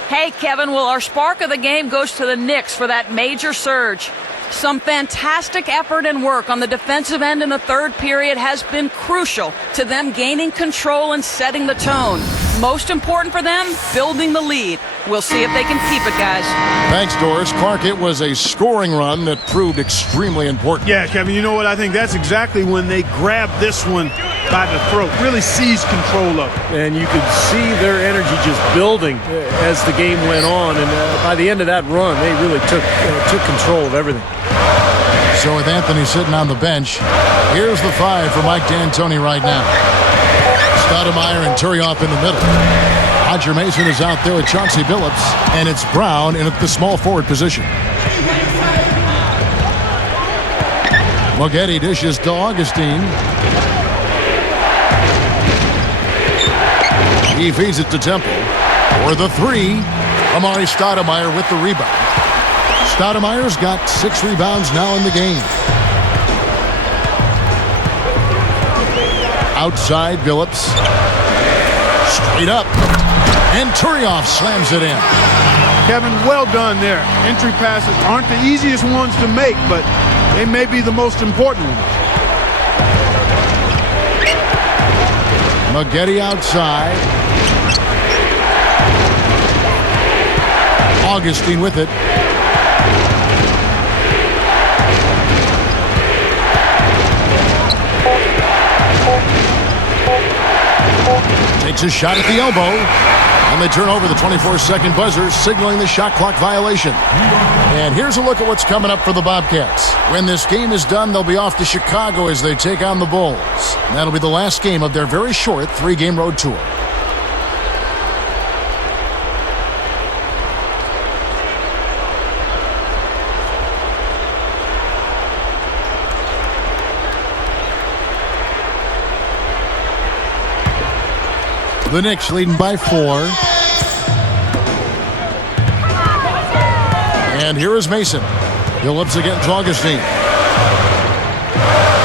Hey, Kevin. Well, our spark of the game goes to the Knicks for that major surge. Some fantastic effort and work on the defensive end in the third period has been crucial to them gaining control and setting the tone. Most important for them, building the lead. We'll see if they can keep it, guys. Thanks, Doris. Clark, it was a scoring run that proved extremely important. Yeah, Kevin, you know what? I think that's exactly when they grabbed this one by the throat, really seized control of it. And you could see their energy just building as the game went on. And by the end of that run, they really took control of everything. So with Anthony sitting on the bench, here's the five for Mike D'Antoni right now. Stoudemire and Turioff in the middle. Roger Mason is out there with Chauncey Billups, and it's Brown in at the small forward position. Moghetti dishes to Augustine. He feeds it to Temple. For the three, Amari Stoudemire with the rebound. Stoudemire's got 6 rebounds now in the game. Outside, Billups. Straight up. And Turioff slams it in. Kevin, well done there. Entry passes aren't the easiest ones to make, but they may be the most important ones. Moghetti outside. Augustine with it. Takes a shot at the elbow. And they turn over the 24-second buzzer, signaling the shot clock violation. And here's a look at what's coming up for the Bobcats. When this game is done, they'll be off to Chicago as they take on the Bulls. And that'll be the last game of their very short 3-game road tour. The Knicks leading by 4. And here is Mason. Billups against Augustine.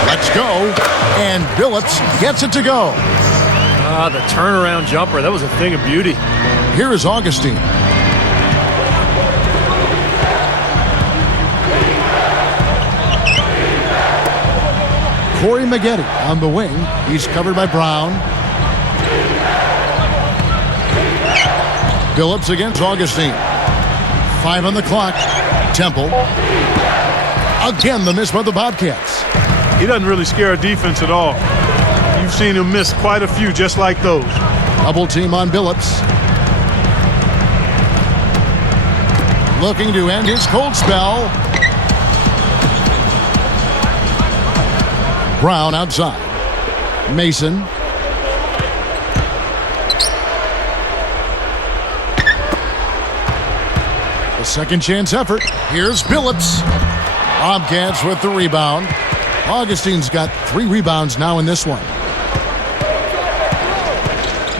Let's go. And Billups gets it to go. The turnaround jumper. That was a thing of beauty. Here is Augustine. Corey Moghetti on the wing. He's covered by Brown. Billups against Augustine. 5 on the clock. Temple. Again, the miss by the Bobcats. He doesn't really scare a defense at all. You've seen him miss quite a few just like those. Double team on Billups. Looking to end his cold spell. Brown outside. Mason. A second chance effort. Here's Billups. Bobcats with the rebound. Augustine's got 3 rebounds now in this one.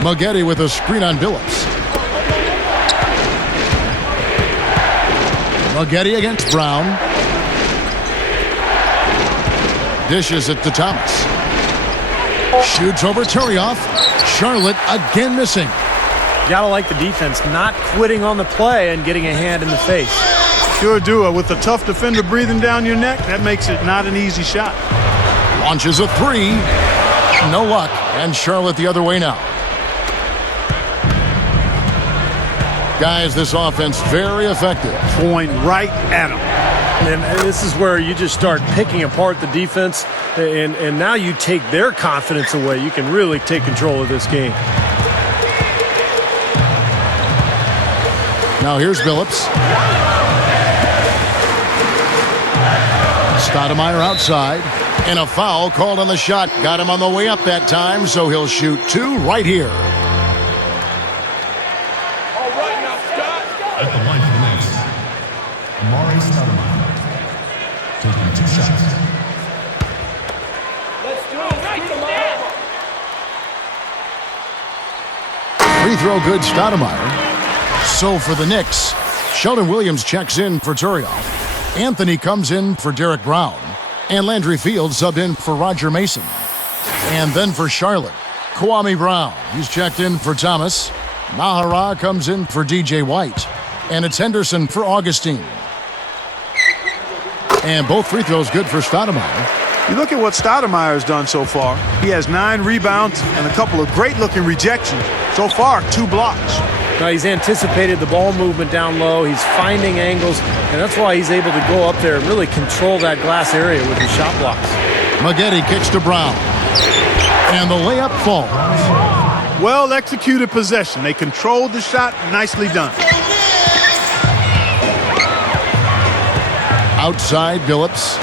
Moghetti with a screen on Billups. Moghetti against Brown. Dishes it to Thomas. Shoots over Turioff. Charlotte again missing. Gotta like the defense not quitting on the play and getting a hand in the face. Sure do. With a tough defender breathing down your neck, that makes it not an easy shot. Launches a 3. No luck. And Charlotte the other way now. Guys, this offense very effective. Point right at him. And this is where you just start picking apart the defense, and now you take their confidence away. You can really take control of this game. Now here's Billups. Stoudemire outside. And a foul called on the shot. Got him on the way up that time, so he'll shoot 2 right here. At the line for the Knicks, Stoudemire, taking 2 shots. Free throw good, Stoudemire. So for the Knicks, Sheldon Williams checks in for Turioff. Anthony comes in for Derek Brown. And Landry Fields subbed in for Roger Mason. And then for Charlotte, Kwame Brown. He's checked in for Thomas. Nahara comes in for DJ White. And it's Henderson for Augustine. And both free throws good for Stoudemire. You look at what Stoudemire has done so far. He has 9 rebounds and a couple of great-looking rejections. So far, 2 blocks. Now he's anticipated the ball movement down low. He's finding angles, and that's why he's able to go up there and really control that glass area with his shot blocks. Maggette kicks to Brown. And the layup falls. Well-executed possession. They controlled the shot. Nicely done. Outside, Billups.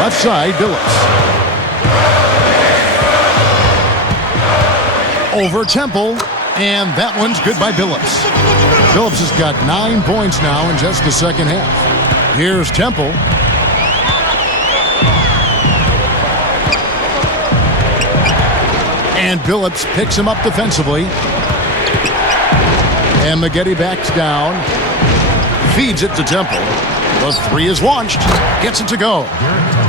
Left side, Billups. Over Temple, and that one's good by Billups. Billups has got 9 points now in just the second half. Here's Temple. And Billups picks him up defensively. And Maggette backs down. Feeds it to Temple. The 3 is launched. Gets it to go.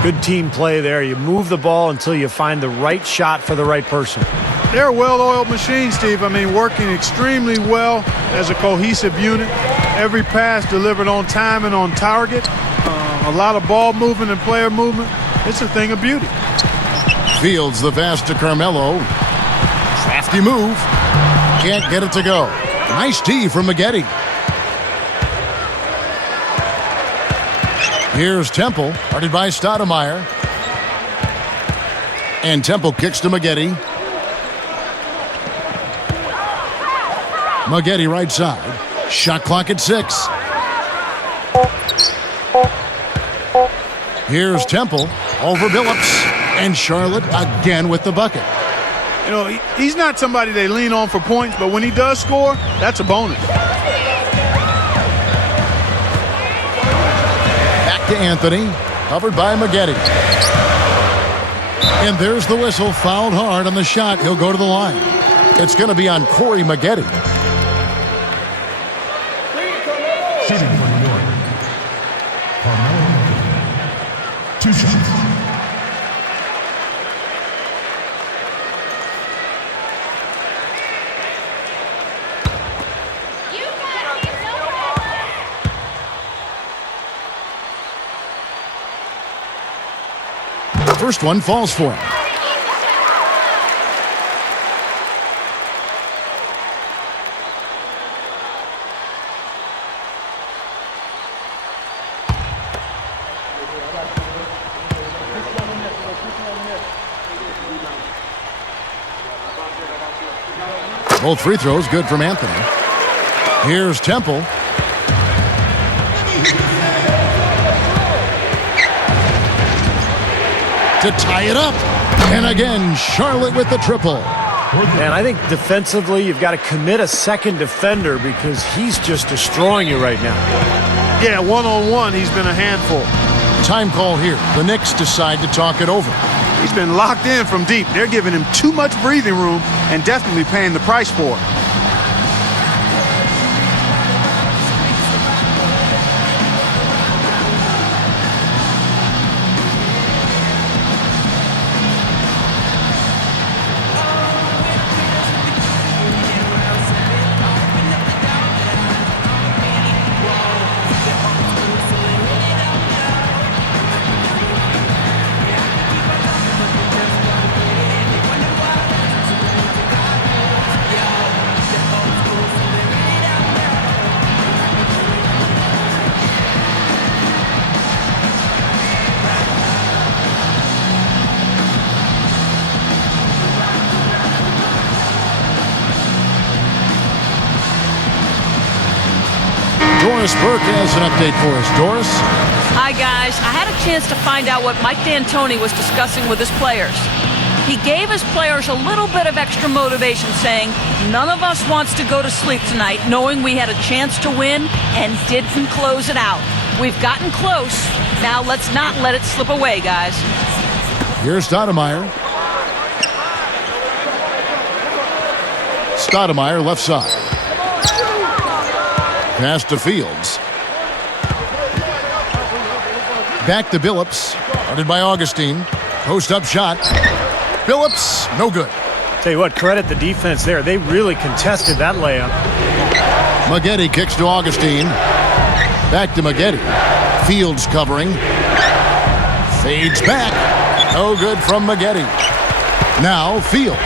Good team play there. You move the ball until you find the right shot for the right person. They're a well-oiled machine, Steve. I mean, working extremely well as a cohesive unit. Every pass delivered on time and on target. A lot of ball movement and player movement. It's a thing of beauty. Fields the pass to Carmelo. Crafty move. Can't get it to go. Nice tee from Maggette. Here's Temple, guarded by Stoudemire. And Temple kicks to Maggette. Maggette right side. Shot clock at 6. Here's Temple over Billups. And Charlotte again with the bucket. You know, he's not somebody they lean on for points, but when he does score, that's a bonus. Back to Anthony, covered by Maggette. And there's the whistle, fouled hard on the shot. He'll go to the line. It's going to be on Corey Maggette. Shooting for New York, Carmelo, 2 shots. First one falls for him. Both free throws good from Anthony. Here's Temple. To tie it up. And again, Charlotte with the triple. And I think defensively, you've got to commit a second defender because he's just destroying you right now. Yeah, one-on-one, he's been a handful. Time call here. The Knicks decide to talk it over. He's been locked in from deep. They're giving him too much breathing room and definitely paying the price for it. Doris Burke has an update for us. Doris? Hi, guys. I had a chance to find out what Mike D'Antoni was discussing with his players. He gave his players a little bit of extra motivation, saying, none of us wants to go to sleep tonight knowing we had a chance to win and didn't close it out. We've gotten close. Now let's not let it slip away, guys. Here's Stoudemire. Stoudemire left side. Pass to Fields. Back to Billups. Guarded by Augustine. Post-up shot. Billups, no good. Tell you what, credit the defense there. They really contested that layup. Maggette kicks to Augustine. Back to Maggette. Fields covering. Fades back. No good from Maggette. Now Fields.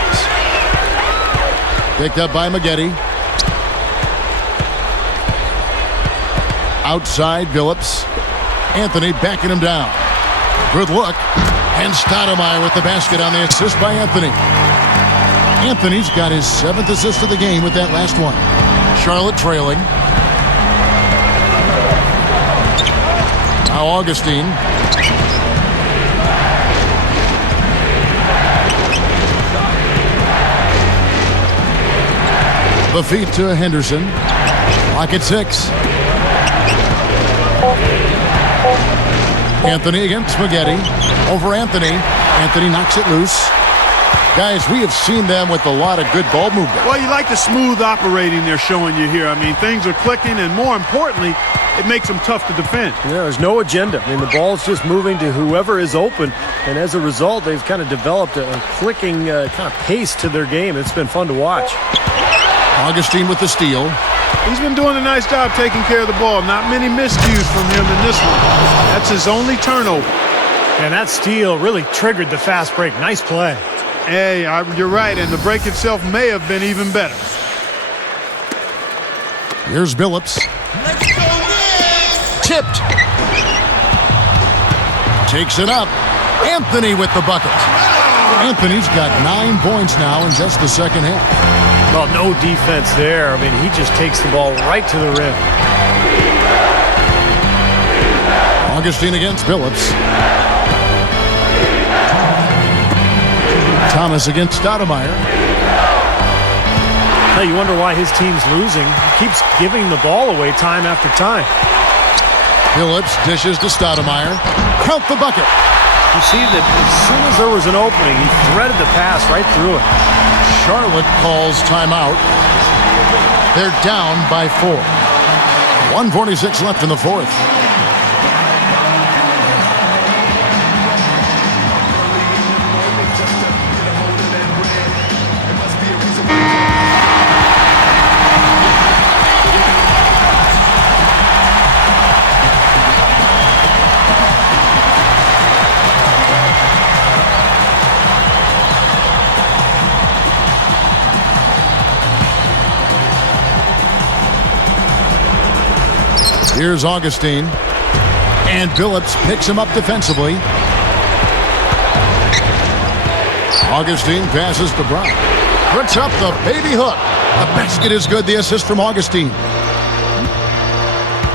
Picked up by Maggette. Outside Billups. Anthony backing him down. Good look. And Stoudemire with the basket on the assist by Anthony. Anthony's got his 7th assist of the game with that last one. Charlotte trailing. Now Augustine. The feed to Henderson. Clock at 6. Anthony against Maggette. Over Anthony. Anthony knocks it loose. Guys, we have seen them with a lot of good ball movement. Well, you like the smooth operating they're showing you here. I mean, things are clicking, and more importantly, it makes them tough to defend. Yeah, there's no agenda. I mean, the ball's just moving to whoever is open, and as a result, they've kind of developed a clicking kind of pace to their game. It's been fun to watch. Augustine with the steal. He's been doing a nice job taking care of the ball. Not many miscues from him in this one. That's his only turnover. And that steal really triggered the fast break. Nice play. Hey, you're right, and the break itself may have been even better. Here's Billups. Tipped. Takes it up. Anthony with the bucket. Anthony's got 9 points now in just the second half. Well, no defense there. I mean, he just takes the ball right to the rim. Augustine against Billups. Thomas against Stoudemire. Now you wonder why his team's losing. He keeps giving the ball away time after time. Billups dishes to Stoudemire. Count the bucket. You see that as soon as there was an opening, he threaded the pass right through it. Charlotte calls timeout. They're down by 4. 1:46 left in the fourth. Here's Augustine. And Billups picks him up defensively. Augustine passes to Brown. Puts up the baby hook. The basket is good. The assist from Augustine.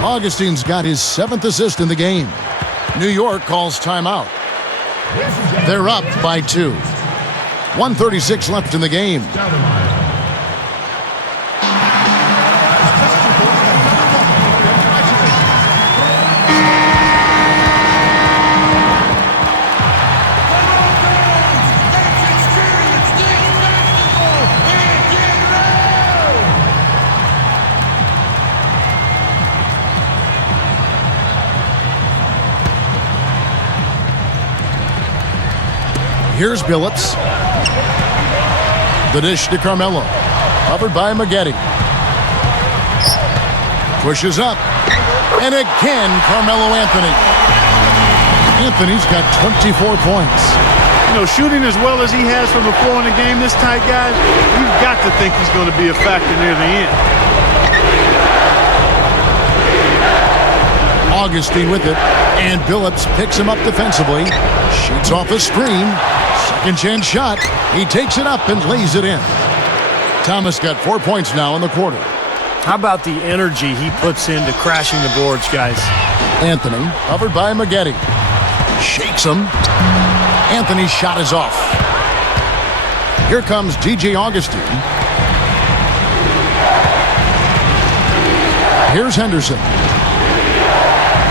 Augustine's got his 7th assist in the game. New York calls timeout. They're up by 2. 1:36 left in the game. Here's Billups. The dish to Carmelo. Covered by Maggette. Pushes up. And again, Carmelo Anthony. Anthony's got 24 points. You know, shooting as well as he has from the floor in the game this tight, guys, you've got to think he's going to be a factor near the end. Augustine with it. And Billups picks him up defensively. Shoots off a screen. Second chance shot. He takes it up and lays it in. Thomas got 4 points now in the quarter. How about the energy he puts into crashing the boards, guys? Anthony, covered by Maggette. Shakes him. Anthony's shot is off. Here comes DJ Augustine. Here's Henderson.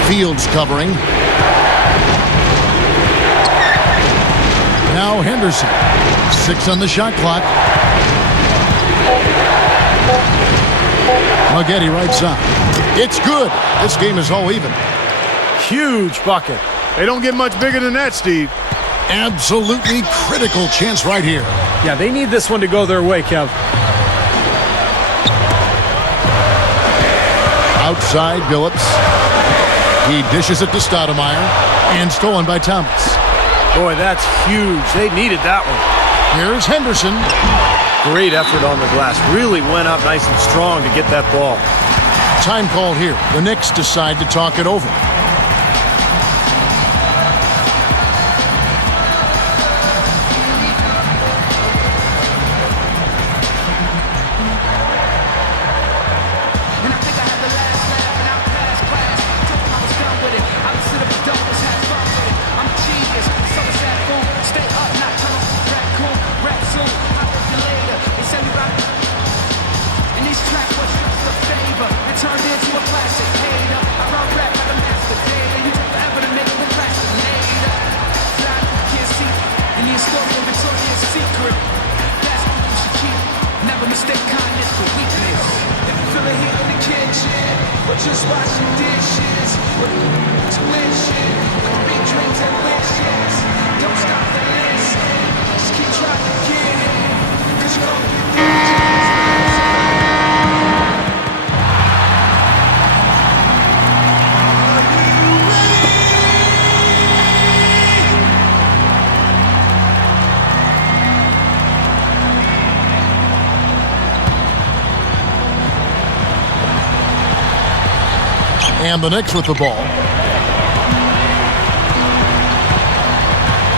Fields covering. Now Henderson. 6 on the shot clock. Maggette right side. It's good. This game is all even. Huge bucket. They don't get much bigger than that, Steve. Absolutely critical chance right here. Yeah, they need this one to go their way, Kev. Outside Billups. He dishes it to Stoudemire. And stolen by Thomas. Boy, that's huge. They needed that one. Here's Henderson. Great effort on the glass. Really went up nice and strong to get that ball. Time call here. The Knicks decide to talk it over. And I think I had the last laugh and out past class. Told them I was done with it. I would sit up with doubles, had fun with it. I'm a genius, so it's that fool. Stay up, not turn off the raccoon. Rap soon, I'll work you later. They said we rock. And these tracks was just a favor. It turned into a classic hater. I run rap like a master data. You took forever to make it procrastinator. Fly, you can't see. And the historical Victoria's Secret. That's what you should keep. Never mistake kindness for weakness. If you feel the heat in the kitchen, or just washing dishes, or tuition, big dreams and wishes. Don't stop to listen. Just keep trying to get it. 'Cause you don't get digits. And the Knicks with the ball.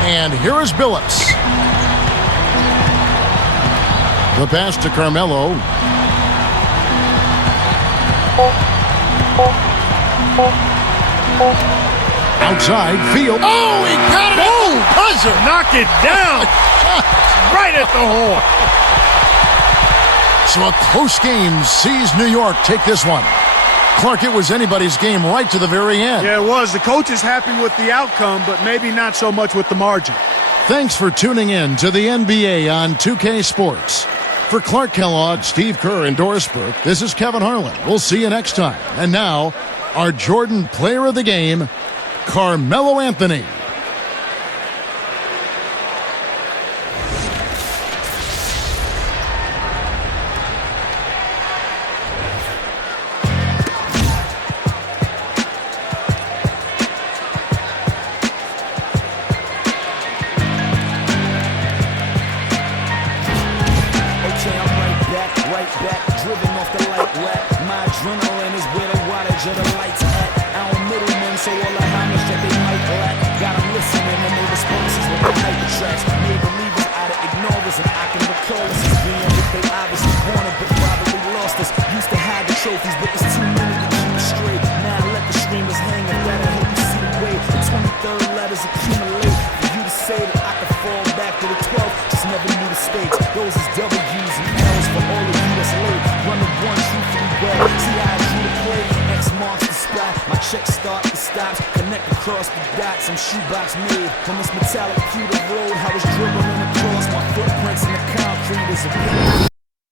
And here is Billups. The pass to Carmelo. Outside, Field. Oh, he got it! Oh, buzzer! Knock it down. Right at the hole. So a close game sees New York take this one. Clark, it was anybody's game right to the very end. Yeah, it was. The coach is happy with the outcome, but maybe not so much with the margin. Thanks for tuning in to the NBA on 2K Sports. For Clark Kellogg, Steve Kerr, and Doris Burke, this is Kevin Harlan. We'll see you next time. And now, our Jordan Player of the Game, Carmelo Anthony. Right back, driven off the light rack. My adrenaline is where the wattage of the lights at. I don't middlemen, so all the homage that they might lack. Got them listening and their responses with the hyper tracks. Made believers out of ignorers, and I can recall us as being what they obviously wanted, but probably lost us. Used to hide the trophies, but it's too many to keep it straight. Now let the streamers hang, and that'll help you see the way. The 23rd letters accumulate. For you to say that I could fall back to the 12th, just never knew the stakes. Those is W's and L's for all of you that's late. Run the one truthfully well. See how I drew the play. X marks the spot. My checks start to stops. Connect across the dots. I'm shoebox made from this metallic pewter road.